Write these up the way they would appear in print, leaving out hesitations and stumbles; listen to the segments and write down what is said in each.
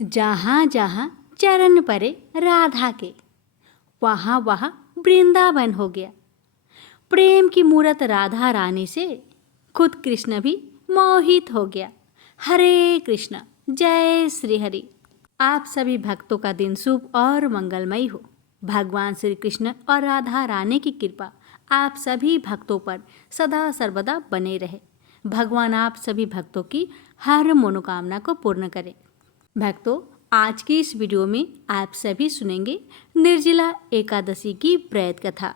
जहाँ जहाँ चरण परे राधा के, वहाँ वहाँ वृंदावन हो गया। प्रेम की मूरत राधा रानी से खुद कृष्ण भी मोहित हो गया। हरे कृष्ण, जय श्री हरि। आप सभी भक्तों का दिन शुभ और मंगलमयी हो। भगवान श्री कृष्ण और राधा रानी की कृपा आप सभी भक्तों पर सदा सर्वदा बने रहे। भगवान आप सभी भक्तों की हर मनोकामना को पूर्ण करे। भक्तों, आज की इस वीडियो में आप सभी सुनेंगे निर्जला एकादशी की व्रत कथा।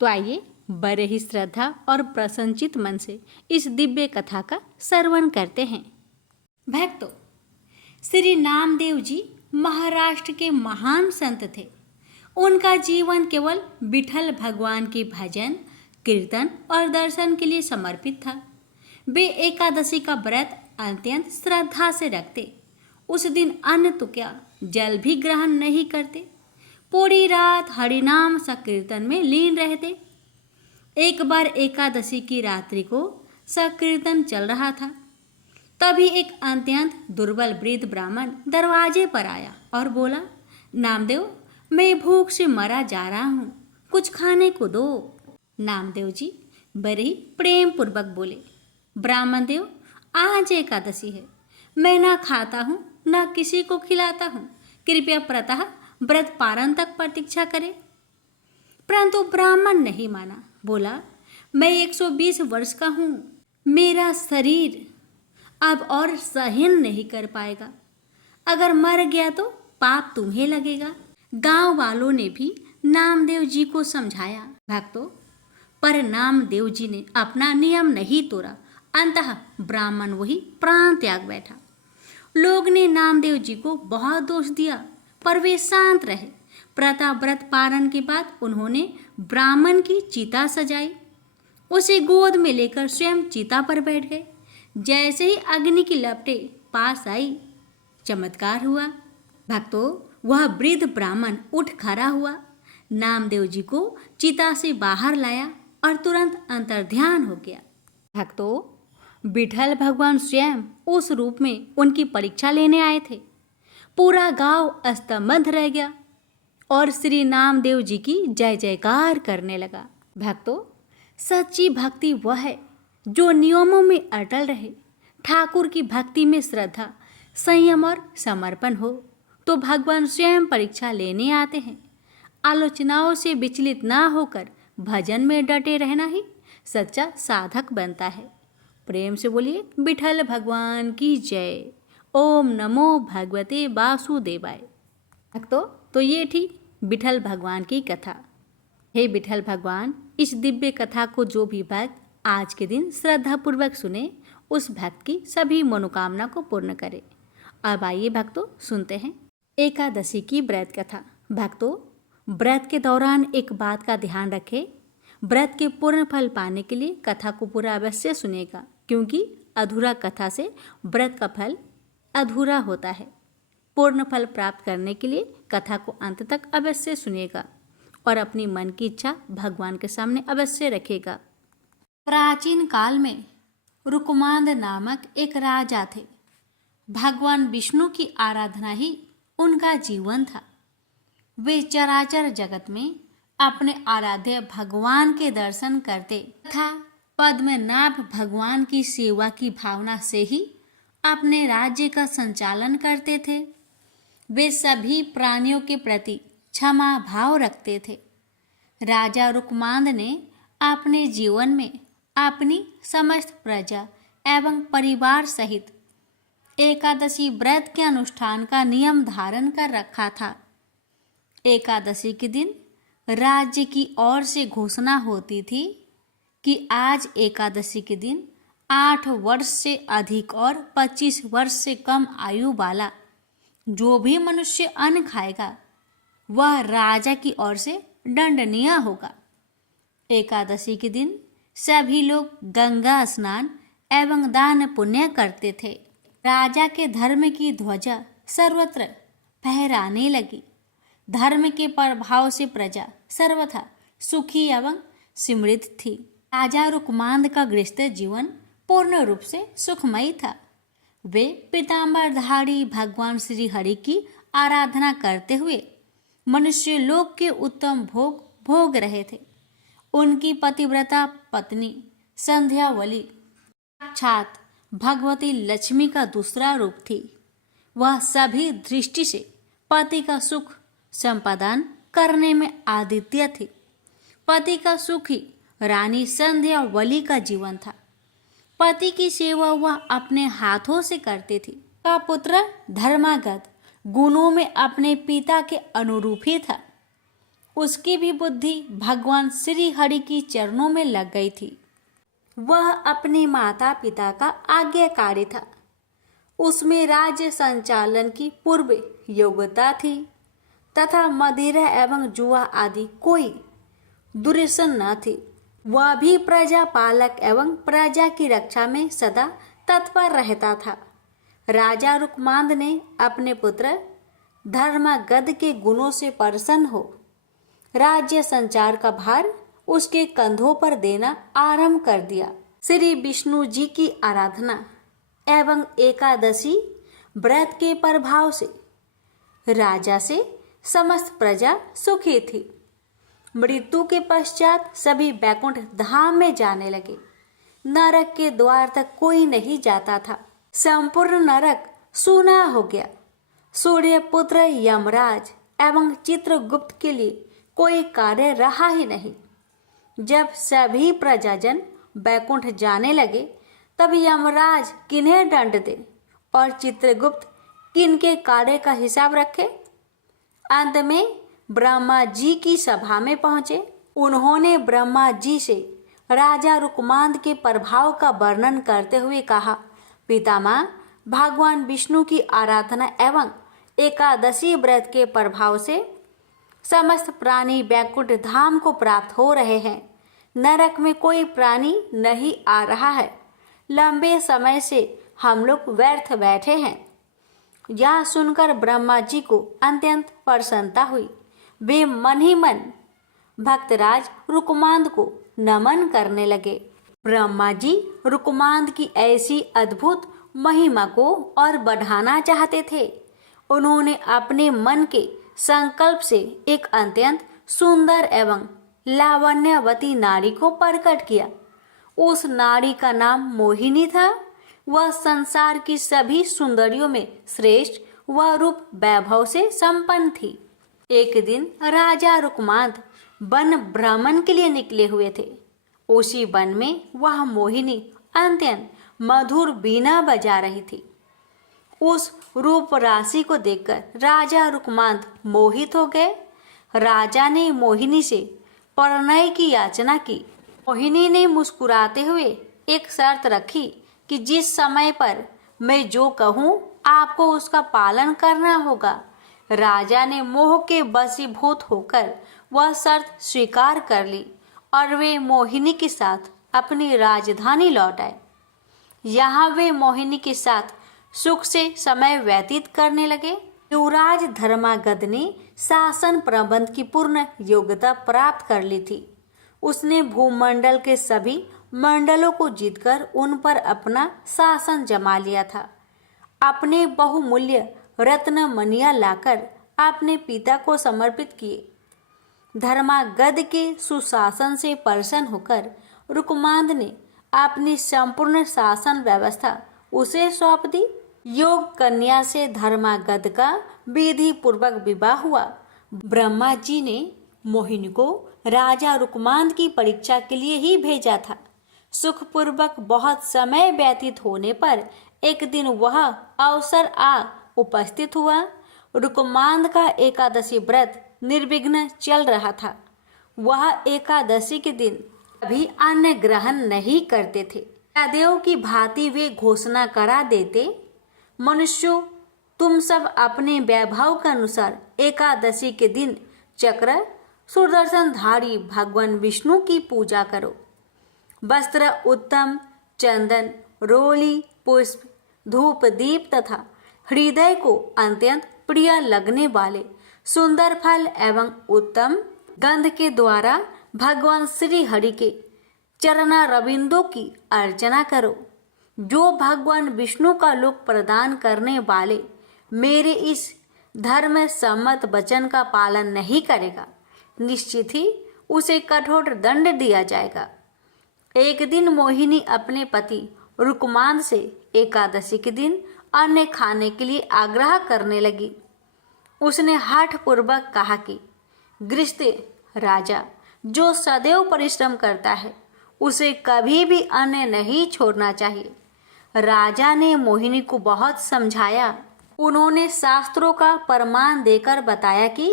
तो आइए बड़े ही श्रद्धा और प्रसन्नचित मन से इस दिव्य कथा का श्रवण करते हैं। भक्तों, श्री नामदेव जी महाराष्ट्र के महान संत थे। उनका जीवन केवल विठल भगवान के भजन, कीर्तन और दर्शन के लिए समर्पित था। वे एकादशी का व्रत अत्यंत श्रद्धा से रखते। उस दिन अन्न तो क्या, जल भी ग्रहण नहीं करते। पूरी रात हरिनाम संकीर्तन में लीन रहते। एक बार एकादशी की रात्रि को संकीर्तन चल रहा था। तभी एक अत्यंत दुर्बल वृद्ध ब्राह्मण दरवाजे पर आया और बोला, नामदेव, मैं भूख से मरा जा रहा हूँ, कुछ खाने को दो। नामदेव जी बड़े ही प्रेम पूर्वक बोले, ब्राह्मण देव, आज एकादशी है, मैं ना खाता हूँ ना किसी को खिलाता हूँ, कृपया प्रातः व्रत पारण तक प्रतीक्षा करें। परंतु ब्राह्मण नहीं माना। बोला, मैं 120 वर्ष का हूँ, मेरा शरीर अब और सहन नहीं कर पाएगा। अगर मर गया तो पाप तुम्हें लगेगा। गांव वालों ने भी नामदेव जी को समझाया। भक्तों, पर नामदेव जी ने अपना नियम नहीं तोड़ा। अंततः ब्राह्मण वही प्राण त्याग बैठा। लोग ने नामदेव जी को बहुत दोष दिया, पर वे शांत रहे। प्रातः व्रत पारण के बाद उन्होंने ब्राह्मण की चिता सजाई, उसे गोद में लेकर स्वयं चिता पर बैठ गए। जैसे ही अग्नि की लपटें पास आई, चमत्कार हुआ। भक्तों, वह वृद्ध ब्राह्मण उठ खड़ा हुआ, नामदेव जी को चिता से बाहर लाया और तुरंत अंतर्ध्यान हो गया। भक्तों, विठल भगवान स्वयं उस रूप में उनकी परीक्षा लेने आए थे। पूरा गांव स्तब्ध रह गया और श्री नामदेव जी की जय जयकार करने लगा। भक्तों, सच्ची भक्ति वह है जो नियमों में अटल रहे। ठाकुर की भक्ति में श्रद्धा, संयम और समर्पण हो तो भगवान स्वयं परीक्षा लेने आते हैं। आलोचनाओं से विचलित ना होकर भजन में डटे रहना ही सच्चा साधक बनता है। प्रेम से बोलिए, विठल भगवान की जय। ओम नमो भगवते वासुदेवाय। भक्तों, तो ये थी विठल भगवान की कथा। हे विठल भगवान, इस दिव्य कथा को जो भी भक्त आज के दिन श्रद्धापूर्वक सुने, उस भक्त की सभी मनोकामना को पूर्ण करे। अब आइए भक्तों, सुनते हैं एकादशी की व्रत कथा। भक्तों, व्रत के दौरान एक बात का ध्यान रखें, व्रत के पूर्ण फल पाने के लिए कथा को पूरा अवश्य सुनेगा, क्योंकि अधूरा कथा से व्रत का फल अधूरा होता है। पूर्ण फल प्राप्त करने के लिए कथा को अंत तक अवश्य सुनेगा और अपनी मन की इच्छा भगवान के सामने अवश्य रखेगा। प्राचीन काल में रुकमांद नामक एक राजा थे। भगवान विष्णु की आराधना ही उनका जीवन था। वे चराचर जगत में अपने आराध्य भगवान के दर्शन करते तथा पद्मनाभ भगवान की सेवा की भावना से ही अपने राज्य का संचालन करते थे। वे सभी प्राणियों के प्रति क्षमा भाव रखते थे। राजा रुकमांद ने अपने जीवन में अपनी समस्त प्रजा एवं परिवार सहित एकादशी व्रत के अनुष्ठान का नियम धारण कर रखा था। एकादशी के दिन राज्य की ओर से घोषणा होती थी कि आज एकादशी के दिन 8 वर्ष से अधिक और 25 वर्ष से कम आयु वाला जो भी मनुष्य अन्न खाएगा वह राजा की ओर से दंडनीय होगा। एकादशी के दिन सभी लोग गंगा स्नान एवं दान पुण्य करते थे। राजा के धर्म की ध्वजा सर्वत्र फहराने लगी। धर्म के प्रभाव से प्रजा सर्वथा सुखी एवं समृद्ध थी। राजा रुकमांद का गृहस्थ जीवन पूर्ण रूप से सुखमयी था। वे पीताम्बरधारी भगवान श्री हरि की आराधना करते हुए मनुष्य लोक के उत्तम भोग भोग रहे थे। उनकी पतिव्रता पत्नी संध्यावली साक्षात भगवती लक्ष्मी का दूसरा रूप थी। वह सभी दृष्टि से पति का सुख संपादन करने में आदित्य थी। पति का सुख ही रानी संध्यावली का जीवन था। पति की सेवा वह अपने हाथों से करती थी। का पुत्र धर्मागत गुणों में अपने पिता के अनुरूप ही था। उसकी भी बुद्धि भगवान श्री हरि की चरणों में लग गई थी। वह अपने माता पिता का आज्ञाकारी था। उसमें राज्य संचालन की पूर्व योग्यता थी तथा मदिरा एवं जुआ आदि कोई दुर्व्यसन न थी। वह भी प्रजा पालक एवं प्रजा की रक्षा में सदा तत्पर रहता था। राजा रुक्मांद ने अपने पुत्र धर्मागद के गुणों से प्रसन्न हो राज्य संचार का भार उसके कंधों पर देना आरंभ कर दिया। श्री विष्णु जी की आराधना एवं एकादशी व्रत के प्रभाव से राजा से समस्त प्रजा सुखी थी। मृत्यु के पश्चात सभी बैकुंठ धाम में जाने लगे। नरक के द्वार तक कोई नहीं जाता था। संपूर्ण नरक सूना हो गया। सूर्यपुत्र यमराज एवं चित्रगुप्त के लिए कोई कार्य रहा ही नहीं। जब सभी प्रजाजन बैकुंठ जाने लगे तब यमराज किन्हें दंड दे और चित्रगुप्त किनके कार्य का हिसाब रखे। अंत में ब्रह्मा जी की सभा में पहुंचे। उन्होंने ब्रह्मा जी से राजा रुक्मांद के प्रभाव का वर्णन करते हुए कहा, पितामह, भगवान विष्णु की आराधना एवं एकादशी व्रत के प्रभाव से समस्त प्राणी बैकुंठ धाम को प्राप्त हो रहे हैं। नरक में कोई प्राणी नहीं आ रहा है। लंबे समय से हम लोग व्यर्थ बैठे हैं। यह सुनकर ब्रह्मा जी को अत्यंत प्रसन्नता हुई। वे मन ही मन भक्तराज रुक्मांद को नमन करने लगे। ब्रह्मा जी रुक्मांद की ऐसी अद्भुत महिमा को और बढ़ाना चाहते थे। उन्होंने अपने मन के संकल्प से एक अत्यंत सुंदर एवं लावण्यवती नारी को प्रकट किया। उस नारी का नाम मोहिनी था। वह संसार की सभी सुंदरियों में श्रेष्ठ व रूप वैभव से संपन्न थी। एक दिन राजा रुक्मांद वन भ्रमण के लिए निकले हुए थे। उसी वन में वह मोहिनी अत्यंत मधुर बीना बजा रही थी। उस रूप राशि को देखकर राजा रुक्मांद मोहित हो गए। राजा ने मोहिनी से परिणय की याचना की। मोहिनी ने मुस्कुराते हुए एक शर्त रखी कि जिस समय पर मैं जो कहूँ आपको उसका पालन करना होगा। राजा ने मोह के वशीभूत होकर वह शर्त स्वीकार कर ली और वे मोहिनी के साथ अपनी राजधानी लौट आए। यहाँ वे मोहिनी के साथ सुख से समय व्यतीत करने लगे। युवराज धर्मागद ने शासन प्रबंध की पूर्ण योग्यता प्राप्त कर ली थी। उसने भूमंडल के सभी मंडलों को जीतकर उन पर अपना शासन जमा लिया था। अपने बहुमूल्य रत्न मणियां लाकर अपने पिता को समर्पित किए। धर्मागद के सुशासन से प्रसन्न होकर रुक्मांद ने अपनी संपूर्ण शासन व्यवस्था उसे सौंप दी। योग कन्या से धर्मागद का विधि पूर्वक विवाह हुआ। ब्रह्मा जी ने मोहिनी को राजा रुक्मांद की परीक्षा के लिए ही भेजा था। सुखपूर्वक बहुत समय व्यतीत होने पर एक दिन वह अवसर आ उपस्थित हुआ। रुक्मांद का एकादशी व्रत निर्विघ्न चल रहा था। वह एकादशी के दिन कभी अन्न ग्रहण नहीं करते थे। देव की भांति वे घोषणा करा देते, मनुष्यों, तुम सब अपने वैभव के अनुसार एकादशी के दिन चक्र सुदर्शनधारी भगवान विष्णु की पूजा करो। वस्त्र उत्तम, चंदन, रोली, पुष्प, धूप, दीप तथा हृदय को अत्यंत प्रिय लगने वाले सुंदर फल एवं उत्तम गंध के द्वारा भगवान श्री हरि के चरणारविंदों की अर्चना करो। जो भगवान विष्णु का लोक प्रदान करने वाले मेरे इस धर्म सम्मत वचन का पालन नहीं करेगा, निश्चित ही उसे कठोर दंड दिया जाएगा। एक दिन मोहिनी अपने पति रुकमांद से एकादशी के दिन अन्न खाने के लिए आग्रह करने लगी। उसने हठपूर्वक कहा कि गृहस्थ राजा जो सदैव परिश्रम करता है उसे कभी भी अन्न नहीं छोड़ना चाहिए। राजा ने मोहिनी को बहुत समझाया। उन्होंने शास्त्रों का प्रमाण देकर बताया कि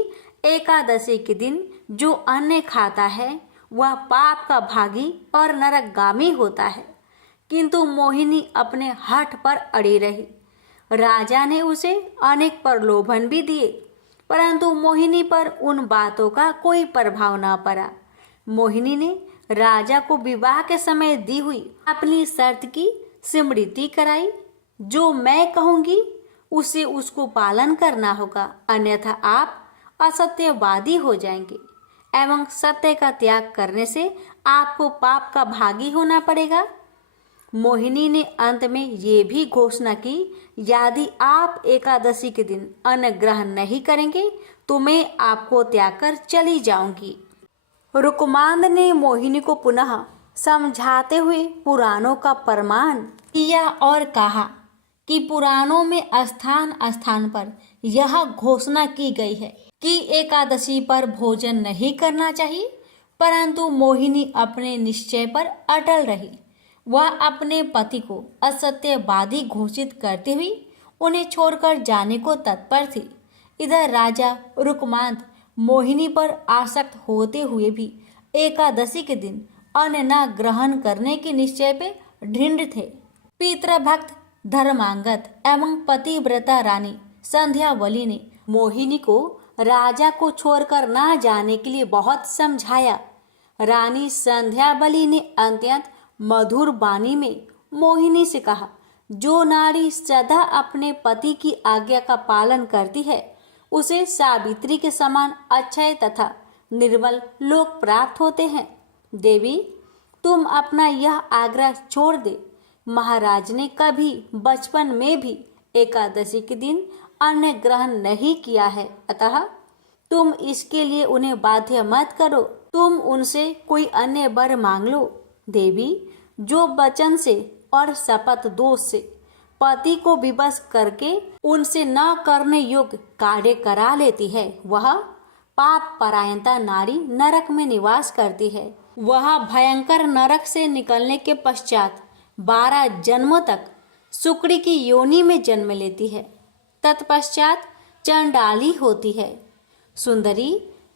एकादशी के दिन जो अन्न खाता है वह पाप का भागी और नरकगामी होता है, किंतु मोहिनी अपने हठ पर अड़ी रही। राजा ने उसे अनेक प्रलोभन भी दिए, परंतु मोहिनी पर उन बातों का कोई प्रभाव न पड़ा। मोहिनी ने राजा को विवाह के समय दी हुई अपनी शर्त की स्मृति कराई। जो मैं कहूंगी उसे उसको पालन करना होगा, अन्यथा आप असत्यवादी हो जाएंगे एवं सत्य का त्याग करने से आपको पाप का भागी होना पड़ेगा। मोहिनी ने अंत में ये भी घोषणा की, यदि आप एकादशी के दिन अन्न ग्रहण नहीं करेंगे तो मैं आपको त्याग कर चली जाऊंगी। रुकमांद ने मोहिनी को पुनः समझाते हुए पुराणों का प्रमाण किया और कहा कि पुराणों में स्थान स्थान पर यह घोषणा की गई है कि एकादशी पर भोजन नहीं करना चाहिए, परंतु मोहिनी अपने निश्चय पर अटल रही। वह अपने पति को असत्यवादी घोषित करते हुए उन्हें छोड़कर जाने को तत्पर थी। इधर राजा रुकमांद मोहिनी पर आसक्त होते हुए भी एकादशी के दिन अन्न न ग्रहण करने के निश्चय पे दृढ़ थे। पितृभक्त धर्मांगद एवं पतिव्रता रानी संध्यावली ने मोहिनी को राजा को छोड़कर न जाने के लिए बहुत समझाया। रानी संध्यावली ने अत्यंत मधुर वाणी में मोहिनी से कहा, जो नारी सदा अपने पति की आज्ञा का पालन करती है उसे सावित्री के समान अक्षय तथा निर्मल लोक प्राप्त होते हैं। देवी, तुम अपना यह आग्रह छोड़ दे। महाराज ने कभी बचपन में भी एकादशी के दिन अन्न ग्रहण नहीं किया है, अतः तुम इसके लिए उन्हें बाध्य मत करो। तुम उनसे कोई अन्य वर मांग लो। देवी, जो वचन से और शपथ दोष से पति को विवश करके उनसे न करने योग्य कार्य करा लेती है, वह पाप परायणता नारी नरक में निवास करती है। वह भयंकर नरक से निकलने के पश्चात 12 जन्मों तक सुकड़ी की योनि में जन्म लेती है, तत्पश्चात चंडाली होती है। सुंदरी,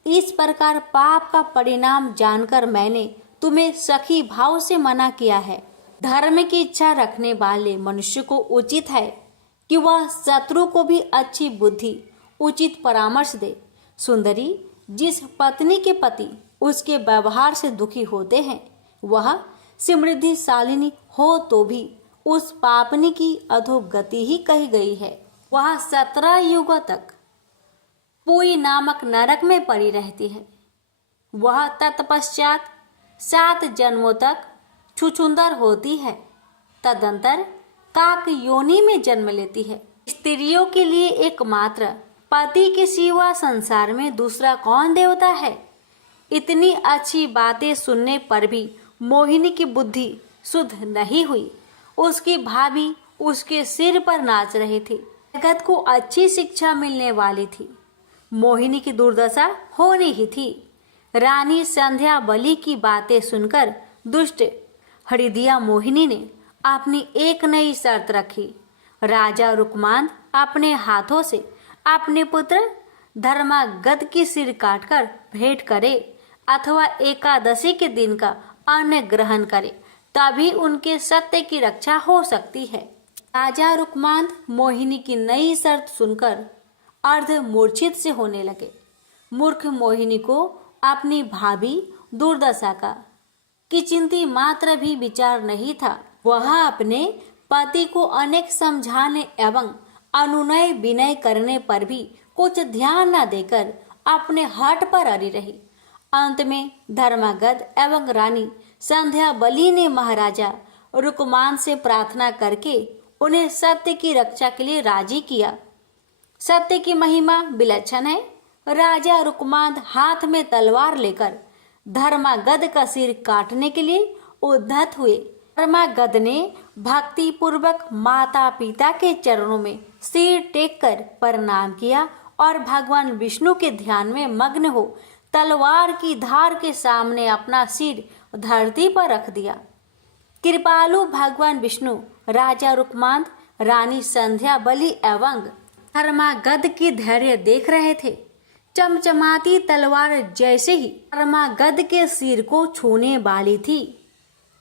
इस प्रकार पाप का परिणाम जानकर मैंने तुम्हें सखी भाव से मना किया है। धर्म की इच्छा रखने वाले मनुष्य को उचित है कि वह शत्रु को भी अच्छी बुद्धि, उचित परामर्श दे। सुंदरी, जिस पत्नी के पति उसके व्यवहार से दुखी होते हैं, वह समृद्धिशालिनी हो तो भी उस पापनी की अधोगति ही कही गई है। वह 17 युगों तक पुई नामक नरक में पड़ी रहती है। वह तत्पश्चात 7 जन्मों तक छुछुंदर होती है, तदंतर काक योनि में जन्म लेती है। स्त्रियों के लिए एकमात्र पति के सिवा संसार में दूसरा कौन देवता है? इतनी अच्छी बातें सुनने पर भी मोहिनी की बुद्धि शुद्ध नहीं हुई। उसकी भाभी उसके सिर पर नाच रही थी। जगत को अच्छी शिक्षा मिलने वाली थी। मोहिनी की दुर्दशा होनी ही थी। रानी संध्यावली की बातें सुनकर दुष्ट हृदया मोहिनी ने अपनी एक नई शर्त रखी। राजा रुकमांद अपने हाथों से अपने पुत्र धर्मागद की सिर काटकर भेंट करे अथवा एकादशी के दिन का अन्न ग्रहण करे, तभी उनके सत्य की रक्षा हो सकती है। राजा रुकमांद मोहिनी की नई शर्त सुनकर अर्ध मूर्छित से होने लगे। मूर्ख मोहिनी को अपनी भाभी दुर्दशा का किंचित मात्र भी विचार नहीं था। वह अपने पति को अनेक समझाने एवं अनुनय विनय करने पर भी कुछ ध्यान न देकर अपने हठ पर अड़ी रही। अंत में धर्मागद एवं रानी संध्यावली ने महाराजा रुकमान से प्रार्थना करके उन्हें सत्य की रक्षा के लिए राजी किया। सत्य की महिमा विलक्षण है। राजा रुकमांद हाथ में तलवार लेकर धर्मागध का सिर काटने के लिए उद्धत हुए। धर्मागध ने भक्ति पूर्वक माता पिता के चरणों में सिर टेक कर प्रणाम किया और भगवान विष्णु के ध्यान में मग्न हो तलवार की धार के सामने अपना सिर धरती पर रख दिया। कृपालु भगवान विष्णु राजा रुकमांद, रानी संध्या बलि एवं धर्मागध की धैर्य देख रहे थे। चमचमाती तलवार जैसे ही धर्मागध के सिर को छूने वाली थी,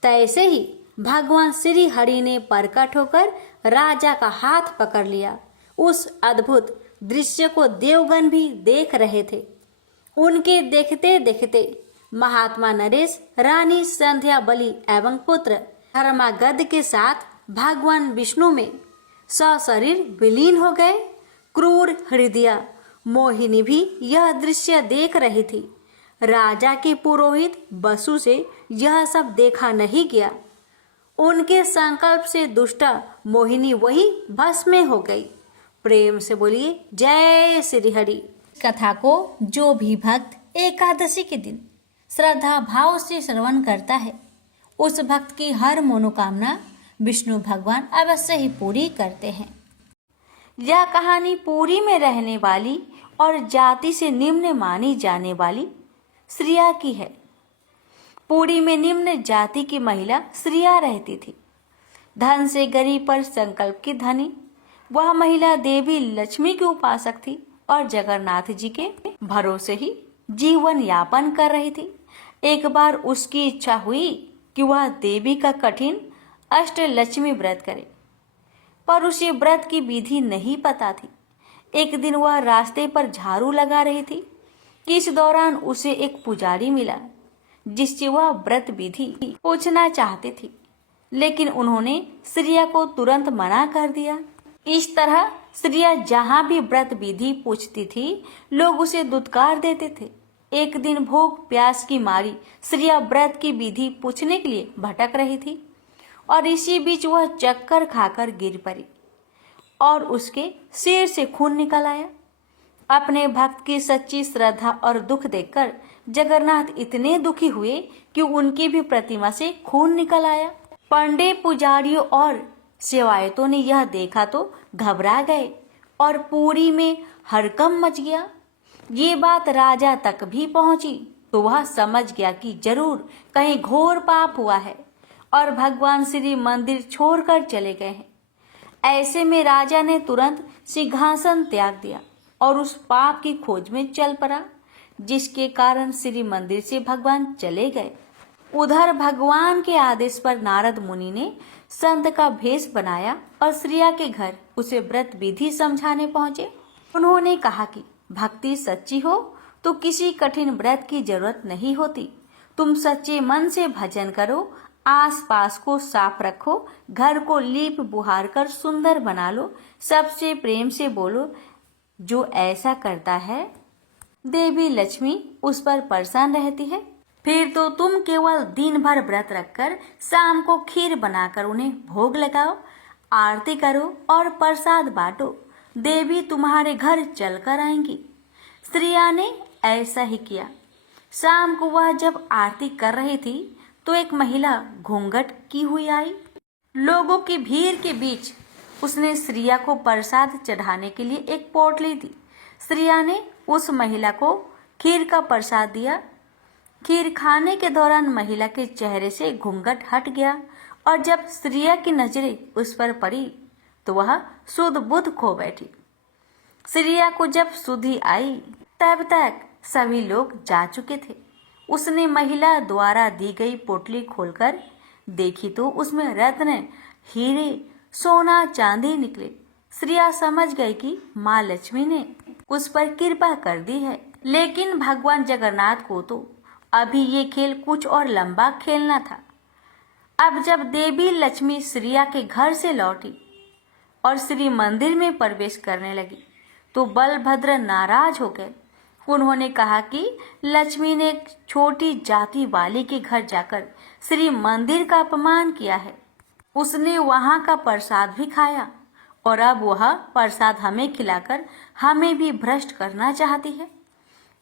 तैसे ही भगवान श्री हरि ने प्रकट होकर राजा का हाथ पकड़ लिया। उस अद्भुत दृश्य को देवगण भी देख रहे थे। उनके देखते देखते महात्मा नरेश, रानी संध्या बलि एवं पुत्र धर्मागध के साथ भगवान विष्णु में सशरीर विलीन हो गए। क्रूर हृदया मोहिनी भी यह दृश्य देख रही थी। राजा के पुरोहित बसु से यह सब देखा नहीं गया। उनके संकल्प से दुष्टा मोहिनी वही भस्म में हो गई। प्रेम से बोलिए जय श्री हरि। कथा को जो भी भक्त एकादशी के दिन श्रद्धा भाव से श्रवण करता है, उस भक्त की हर मनोकामना विष्णु भगवान अवश्य ही पूरी करते हैं। यह कहानी पुरी में रहने वाली और जाति से निम्न मानी जाने वाली श्रिया की है। पुरी में निम्न जाति की महिला श्रिया रहती थी। धन से गरीब पर संकल्प की धनी वह महिला देवी लक्ष्मी की उपासक थी और जगन्नाथ जी के भरोसे ही जीवन यापन कर रही थी। एक बार उसकी इच्छा हुई कि वह देवी का कठिन अष्टलक्ष्मी व्रत करे, पर उसे व्रत की विधि नहीं पता थी। एक दिन वह रास्ते पर झाड़ू लगा रही थी कि इस दौरान उसे एक पुजारी मिला जिससे वह व्रत विधि पूछना चाहती थी, लेकिन उन्होंने श्रिया को तुरंत मना कर दिया। इस तरह श्रिया जहाँ भी व्रत विधि पूछती थी, लोग उसे दुत्कार देते थे। एक दिन भूख प्यास की मारी श्रिया व्रत की विधि पूछने के लिए भटक रही थी और इसी बीच वह चक्कर खाकर गिर पड़ी और उसके सिर से खून निकल आया। अपने भक्त की सच्ची श्रद्धा और दुख देखकर जगन्नाथ इतने दुखी हुए कि उनकी भी प्रतिमा से खून निकल आया। पंडित, पुजारियों और सेवायतों ने यह देखा तो घबरा गए और पुरी में हड़कंप मच गया। ये बात राजा तक भी पहुंची तो वह समझ गया कि जरूर कहीं घोर पाप हुआ है और भगवान श्री मंदिर छोड़कर चले गए हैं। ऐसे में राजा ने तुरंत सिंहासन त्याग दिया और उस पाप की खोज में चल पड़ा, जिसके कारण श्री मंदिर से भगवान चले गए। उधर भगवान के आदेश पर नारद मुनि ने संत का भेष बनाया और श्रिया के घर उसे व्रत विधि समझाने पहुंचे। उन्होंने कहा कि भक्ति सच्ची हो तो किसी कठिन व्रत की जरूरत नहीं होती। तुम सच्चे मन से भजन करो, आसपास को साफ रखो, घर को लीप बुहार कर सुंदर बना लो, सबसे प्रेम से बोलो। जो ऐसा करता है देवी लक्ष्मी उस पर प्रसन्न रहती है। फिर तो तुम केवल दिन भर व्रत रखकर शाम को खीर बनाकर उन्हें भोग लगाओ, आरती करो और प्रसाद बांटो। देवी तुम्हारे घर चलकर आएंगी। श्रिया ने ऐसा ही किया। शाम को वह जब आरती कर रही थी तो एक महिला घूंघट की हुई आई। लोगों की भीड़ के बीच उसने श्रिया को प्रसाद चढ़ाने के लिए एक पोटली दी। श्रिया ने उस महिला को खीर का प्रसाद दिया। खीर खाने के दौरान महिला के चेहरे से घूंघट हट गया और जब श्रिया की नजरें उस पर पड़ी तो वह सुध बुध खो बैठी। श्रिया को जब सुधि आई तब तक सभी लोग जा चुके थे। उसने महिला द्वारा दी गई पोटली खोलकर देखी तो उसमें रत्न, हीरे, सोना, चांदी निकले। श्रिया समझ गई कि माँ लक्ष्मी ने उस पर कृपा कर दी है, लेकिन भगवान जगन्नाथ को तो अभी ये खेल कुछ और लंबा खेलना था। अब जब देवी लक्ष्मी श्रिया के घर से लौटी और श्री मंदिर में प्रवेश करने लगी तो बलभद्र नाराज हो गए। उन्होंने कहा कि लक्ष्मी ने एक छोटी जाति वाली के घर जाकर श्री मंदिर का अपमान किया है। उसने वहां का प्रसाद भी खाया और अब वह प्रसाद हमें खिलाकर हमें भी भ्रष्ट करना चाहती है।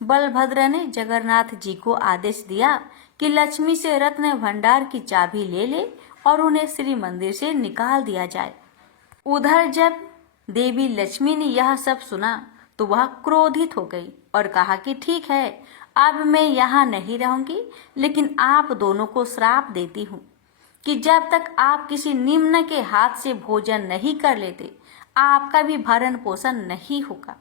बलभद्र ने जगन्नाथ जी को आदेश दिया कि लक्ष्मी से रत्न भंडार की चाबी ले ले और उन्हें श्री मंदिर से निकाल दिया जाए। उधर जब देवी लक्ष्मी ने यह सब सुना तो वह क्रोधित हो गई और कहा कि ठीक है, अब मैं यहाँ नहीं रहूंगी, लेकिन आप दोनों को श्राप देती हूँ कि जब तक आप किसी निम्न के हाथ से भोजन नहीं कर लेते, आपका भी भरण पोषण नहीं होगा।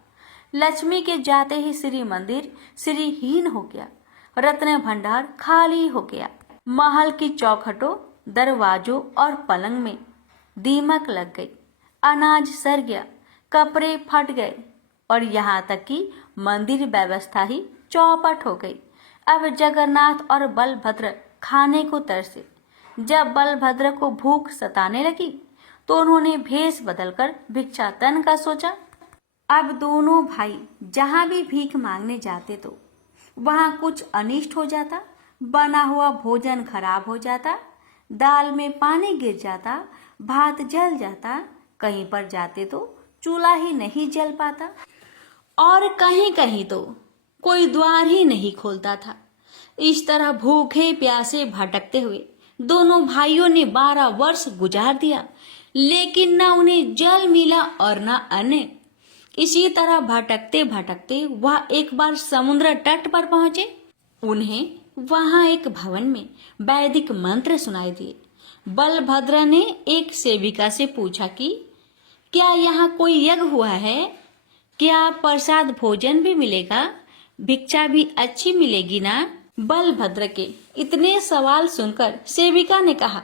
लक्ष्मी के जाते ही श्री मंदिर श्रीहीन हो गया, रत्न भंडार खाली हो गया। महल की चौखटों, दरवाजों और पलंग में दीमक लग गई, अनाज सड़ गया, कपड़े फट गए और यहाँ तक कि मंदिर व्यवस्था ही चौपट हो गई। अब जगन्नाथ और बलभद्र खाने को तरसे। जब बलभद्र को भूख सताने लगी तो उन्होंने भेष बदलकर भिक्षाटन का सोचा। अब दोनों भाई जहां भी भीख मांगने जाते तो वहां कुछ अनिष्ट हो जाता, बना हुआ भोजन खराब हो जाता, दाल में पानी गिर जाता, भात जल जाता, कहीं पर जाते तो चूल्हा ही नहीं जल पाता और कहीं कहीं तो कोई द्वार ही नहीं खोलता था। इस तरह भूखे प्यासे भटकते हुए दोनों भाइयों ने 12 वर्ष गुजार दिया, लेकिन न उन्हें जल मिला और न अन्न। इसी तरह भटकते भटकते वह एक बार समुद्र तट पर पहुंचे। उन्हें वहां एक भवन में वैदिक मंत्र सुनाई दिए। बलभद्र ने एक सेविका से पूछा कि क्या यहाँ कोई यज्ञ हुआ है? क्या प्रसाद भोजन भी मिलेगा? भिक्षा भी अच्छी मिलेगी ना? बलभद्र के इतने सवाल सुनकर सेविका ने कहा,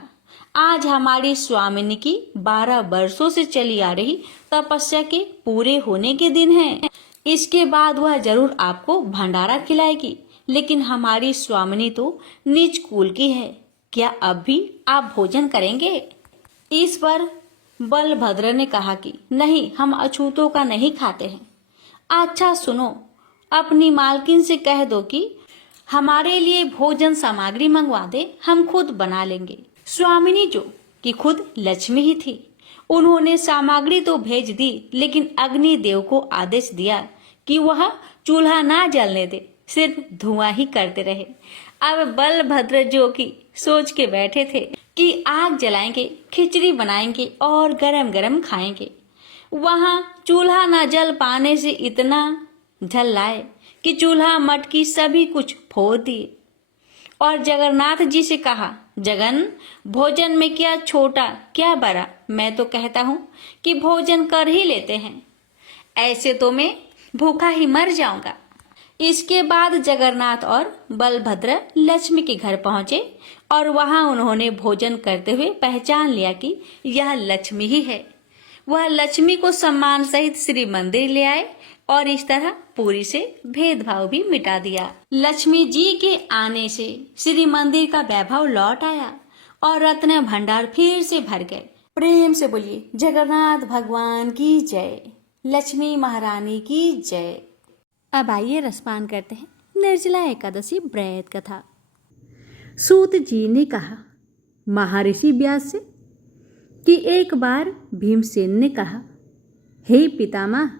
आज हमारी स्वामिनी की 12 वर्षों से चली आ रही तपस्या के पूरे होने के दिन है। इसके बाद वह जरूर आपको भंडारा खिलाएगी, लेकिन हमारी स्वामिनी तो नीच कुल की है। क्या अब भी आप भोजन करेंगे? इस पर बलभद्र ने कहा कि नहीं, हम अछूतों का नहीं खाते हैं। अच्छा सुनो, अपनी मालकिन से कह दो कि हमारे लिए भोजन सामग्री मंगवा दे, हम खुद बना लेंगे। स्वामिनी जो कि खुद लक्ष्मी ही थी, उन्होंने सामग्री तो भेज दी, लेकिन अग्निदेव को आदेश दिया कि वह चूल्हा ना जलने दे, सिर्फ धुआं ही करते रहे। अब बलभद्र जो कि सोच के बैठे थे कि आग जलाएंगे, खिचड़ी बनाएंगे और गरम गरम खाएंगे, वहां चूल्हा न जल पाने से इतना झल लाए कि चूल्हा मटकी सभी कुछ फोड़ दिए और जगन्नाथ जी से कहा, जगन, भोजन में क्या छोटा क्या बड़ा, मैं तो कहता हूँ कि भोजन कर ही लेते हैं, ऐसे तो मैं भूखा ही मर जाऊंगा। इसके बाद जगन्नाथ और बलभद्र लक्ष्मी के घर पहुंचे और वहां उन्होंने भोजन करते हुए पहचान लिया कि यह लक्ष्मी ही है। वह लक्ष्मी को सम्मान सहित श्री मंदिर ले आए और इस तरह पूरी से भेदभाव भी मिटा दिया। लक्ष्मी जी के आने से श्री मंदिर का वैभव लौट आया और रत्न भंडार फिर से भर गए। प्रेम से बोलिए जगन्नाथ भगवान की जय, लक्ष्मी महारानी की जय। अब आइए रसपान करते हैं निर्जला एकादशी व्रत कथा। सूत जी ने कहा महर्षि व्यास से कि एक बार भीमसेन ने कहा, हे पितामह,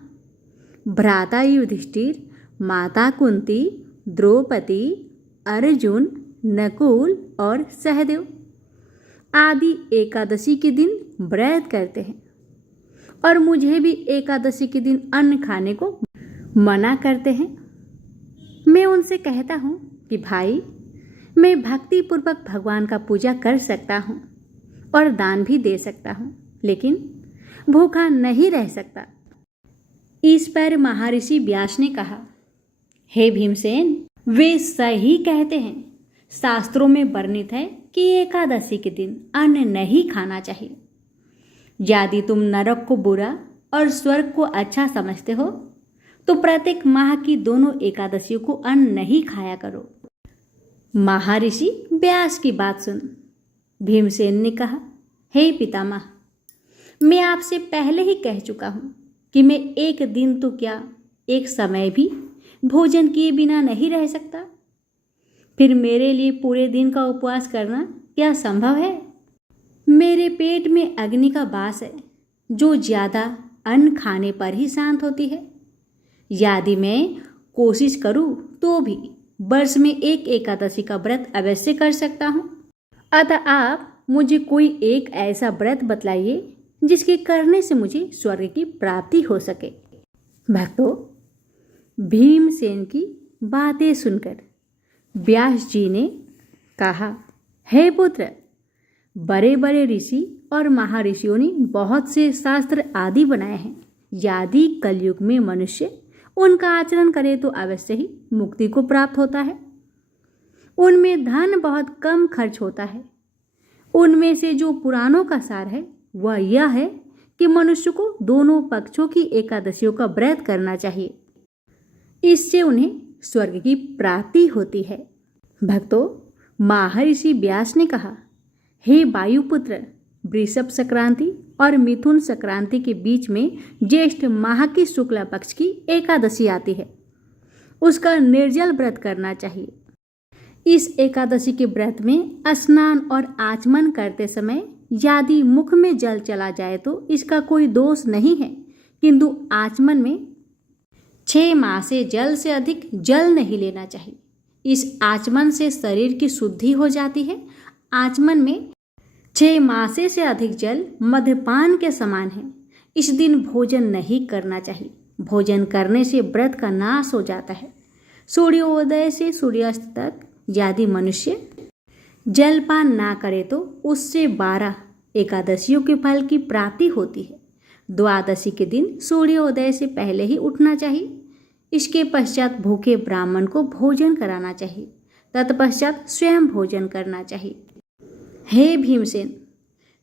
भ्राता युधिष्ठिर, माता कुंती, द्रौपदी, अर्जुन, नकुल और सहदेव आदि एकादशी के दिन व्रत करते हैं और मुझे भी एकादशी के दिन अन्न खाने को मना करते हैं। मैं उनसे कहता हूँ कि भाई, मैं भक्ति पूर्वक भगवान का पूजा कर सकता हूँ और दान भी दे सकता हूँ, लेकिन भूखा नहीं रह सकता। इस पर महर्षि व्यास ने कहा, हे भीमसेन, वे सही कहते हैं। शास्त्रों में वर्णित है कि एकादशी के दिन अन्न नहीं खाना चाहिए। यदि तुम नरक को बुरा और स्वर्ग को अच्छा समझते हो तो प्रत्येक माह की दोनों एकादशियों को अन्न नहीं खाया करो। महर्षि व्यास की बात सुन भीमसेन ने कहा, हे पितामह, मैं आपसे पहले ही कह चुका हूँ कि मैं एक दिन तो क्या एक समय भी भोजन किए बिना नहीं रह सकता। फिर मेरे लिए पूरे दिन का उपवास करना क्या संभव है? मेरे पेट में अग्नि का वास है, जो ज़्यादा अन्न खाने पर ही शांत होती है। यदि मैं कोशिश करूं तो भी वर्ष में एक एकादशी का व्रत अवश्य कर सकता हूं। अतः आप मुझे कोई एक ऐसा व्रत बतलाइए जिसके करने से मुझे स्वर्ग की प्राप्ति हो सके। भक्तों, भीमसेन की बातें सुनकर व्यास जी ने कहा, हे पुत्र, बड़े बड़े ऋषि और महर्षियों ने बहुत से शास्त्र आदि बनाए हैं। यदि कलयुग में मनुष्य उनका आचरण करे तो अवश्य ही मुक्ति को प्राप्त होता है। उनमें धन बहुत कम खर्च होता है। उनमें से जो पुराणों का सार है वह यह है कि मनुष्य को दोनों पक्षों की एकादशियों का व्रत करना चाहिए। इससे उन्हें स्वर्ग की प्राप्ति होती है। भक्तों, महर्षि व्यास ने कहा, हे वायुपुत्र, वृषभ संक्रांति और मिथुन संक्रांति के बीच में ज्येष्ठ माह की शुक्ला पक्ष की एकादशी आती है। उसका निर्जल व्रत करना चाहिए। इस एकादशी के व्रत में स्नान और आचमन करते समय यदि मुख में जल चला जाए तो इसका कोई दोष नहीं है, किंतु आचमन में 6 माह से जल से अधिक जल नहीं लेना चाहिए। इस आचमन से शरीर की शुद्धि हो जाती है। आचमन में 6 मासे से अधिक जल मद्यपान के समान है। इस दिन भोजन नहीं करना चाहिए। भोजन करने से व्रत का नाश हो जाता है। सूर्योदय से सूर्यास्त तक यदि मनुष्य जलपान ना करे तो उससे 12 एकादशियों के फल की प्राप्ति होती है। द्वादशी के दिन सूर्योदय से पहले ही उठना चाहिए। इसके पश्चात भूखे ब्राह्मण को भोजन कराना चाहिए। तत्पश्चात स्वयं भोजन करना चाहिए। हे भीमसेन,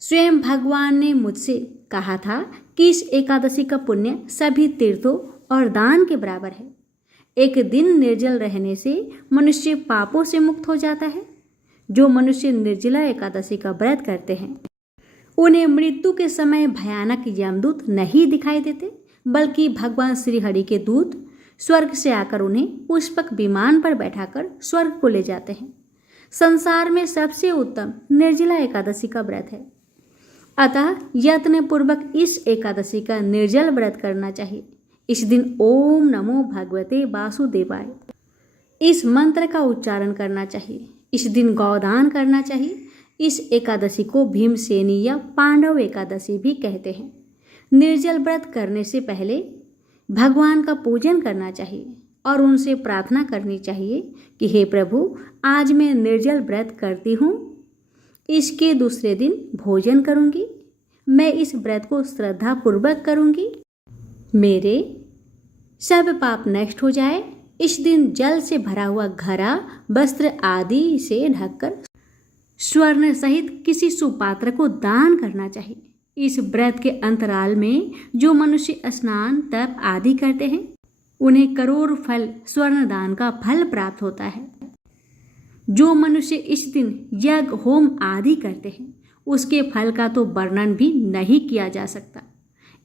स्वयं भगवान ने मुझसे कहा था कि इस एकादशी का पुण्य सभी तीर्थों और दान के बराबर है। एक दिन निर्जल रहने से मनुष्य पापों से मुक्त हो जाता है। जो मनुष्य निर्जला एकादशी का व्रत करते हैं उन्हें मृत्यु के समय भयानक यमदूत नहीं दिखाई देते, बल्कि भगवान श्री हरि के दूत स्वर्ग से आकर उन्हें पुष्पक विमान पर बैठाकर स्वर्ग को ले जाते हैं। संसार में सबसे उत्तम निर्जला एकादशी का व्रत है। अतः यत्न पूर्वक इस एकादशी का निर्जल व्रत करना चाहिए। इस दिन ओम नमो भगवते वासुदेवाय इस मंत्र का उच्चारण करना चाहिए। इस दिन गौदान करना चाहिए। इस एकादशी को भीमसेनी या पांडव एकादशी भी कहते हैं। निर्जल व्रत करने से पहले भगवान का पूजन करना चाहिए और उनसे प्रार्थना करनी चाहिए कि हे प्रभु, आज मैं निर्जल व्रत करती हूँ। इसके दूसरे दिन भोजन करूँगी। मैं इस व्रत को श्रद्धा पूर्वक करूँगी। मेरे सब पाप नष्ट हो जाए। इस दिन जल से भरा हुआ घड़ा, वस्त्र आदि से ढककर स्वर्ण सहित किसी सुपात्र को दान करना चाहिए। इस व्रत के अंतराल में जो मनुष्य स्नान, तप आदि करते हैं उन्हें करोड़ फल स्वर्ण दान का फल प्राप्त होता है। जो मनुष्य इस दिन यज्ञ, होम आदि करते हैं उसके फल का तो वर्णन भी नहीं किया जा सकता।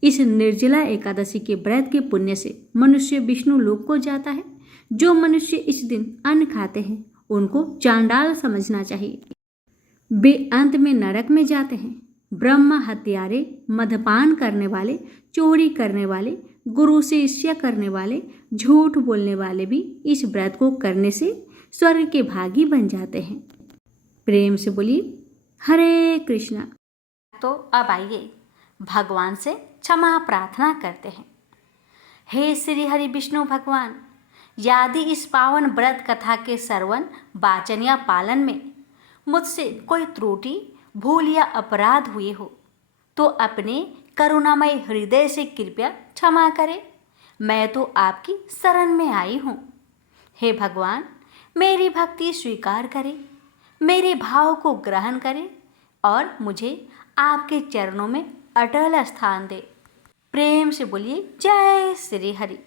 इस निर्जला एकादशी के व्रत के पुण्य से मनुष्य विष्णु लोक को जाता है। जो मनुष्य इस दिन अन्न खाते हैं उनको चांडाल समझना चाहिए। वे अंत में नरक में जाते हैं। ब्रह्म हत्यारे, मद्यपान करने वाले, चोरी करने वाले, गुरु से ईर्ष्या करने वाले, झूठ बोलने वाले भी इस व्रत को करने से स्वर्ग के भागी बन जाते हैं। प्रेम से बोलिए हरे कृष्णा। तो अब आइए भगवान से क्षमा प्रार्थना करते हैं। हे श्री हरि विष्णु भगवान, यदि इस पावन व्रत कथा के श्रवण, वाचन या पालन में मुझसे कोई त्रुटि, भूल या अपराध हुए हो तो अपने करुणामय हृदय से कृपया क्षमा करें। मैं तो आपकी शरण में आई हूँ। हे भगवान, मेरी भक्ति स्वीकार करें, मेरे भाव को ग्रहण करें और मुझे आपके चरणों में अटल स्थान दे। प्रेम से बोलिए जय श्री हरि।